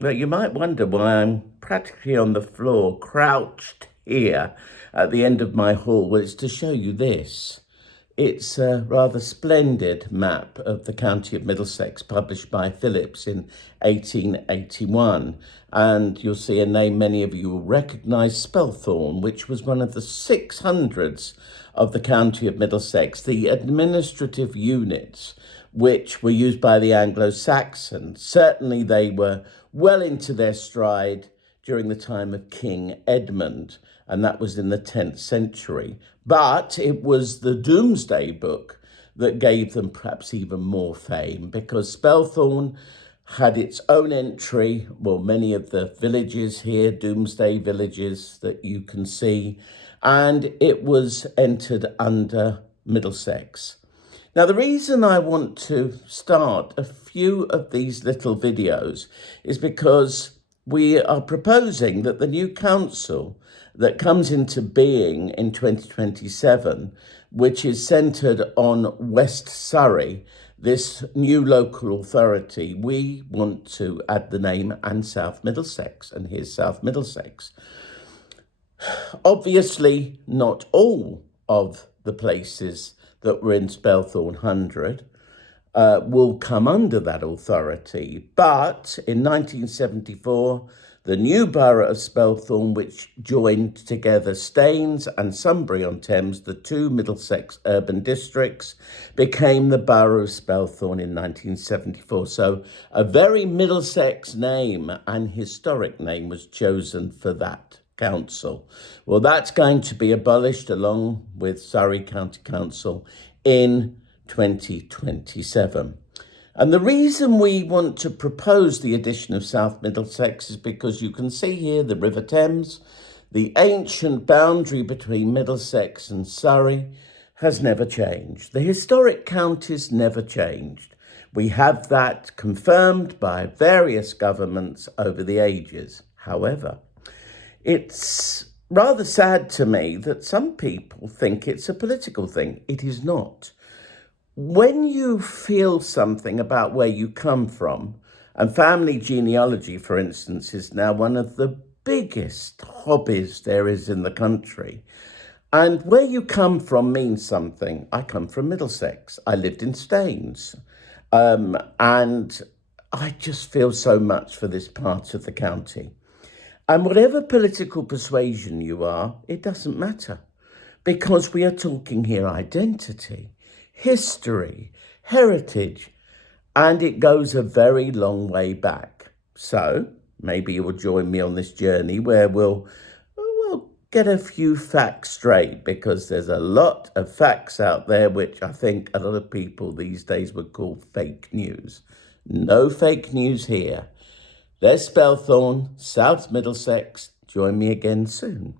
Well, you might wonder why I'm practically on the floor, crouched here at the end of my hall. Well, it's to show you this. It's a rather splendid map of the County of Middlesex, published by Phillips in 1881. And you'll see a name many of you will recognise, Spelthorne, which was one of the 600s of the County of Middlesex, the administrative units which were used by the Anglo-Saxon. Certainly they were well into their stride during the time of King Edmund, and that was in the 10th century. But it was the Domesday Book that gave them perhaps even more fame, because Spelthorne had its own entry. Well, many of the villages here, Domesday villages that you can see, and it was entered under Middlesex. Now, the reason I want to start a few of these little videos is because we are proposing that the new council that comes into being in 2027, which is centred on West Surrey, this new local authority, we want to add the name and South Middlesex, and here's South Middlesex. Obviously, not all of the places that were in Spelthorne 100 will come under that authority. But in 1974, the new borough of Spelthorne, which joined together Staines and Sunbury-on-Thames, the two Middlesex urban districts, became the borough of Spelthorne in 1974. So a very Middlesex name and historic name was chosen for that council. Well, that's going to be abolished along with Surrey County Council in 2027. And the reason we want to propose the addition of South Middlesex is because you can see here the River Thames, the ancient boundary between Middlesex and Surrey, has never changed. The historic counties never changed. We have that confirmed by various governments over the ages. However, it's rather sad to me that some people think it's a political thing. It is not. When you feel something about where you come from, and family genealogy, for instance, is now one of the biggest hobbies there is in the country, and where you come from means something. I come from Middlesex. I lived in Staines, and I just feel so much for this part of the county. And whatever political persuasion you are, it doesn't matter, because we are talking here identity, history, heritage, and it goes a very long way back. So maybe you will join me on this journey where we'll get a few facts straight, because there's a lot of facts out there which I think a lot of people these days would call fake news. No fake news here. There's Spelthorne, South Middlesex. Join me again soon.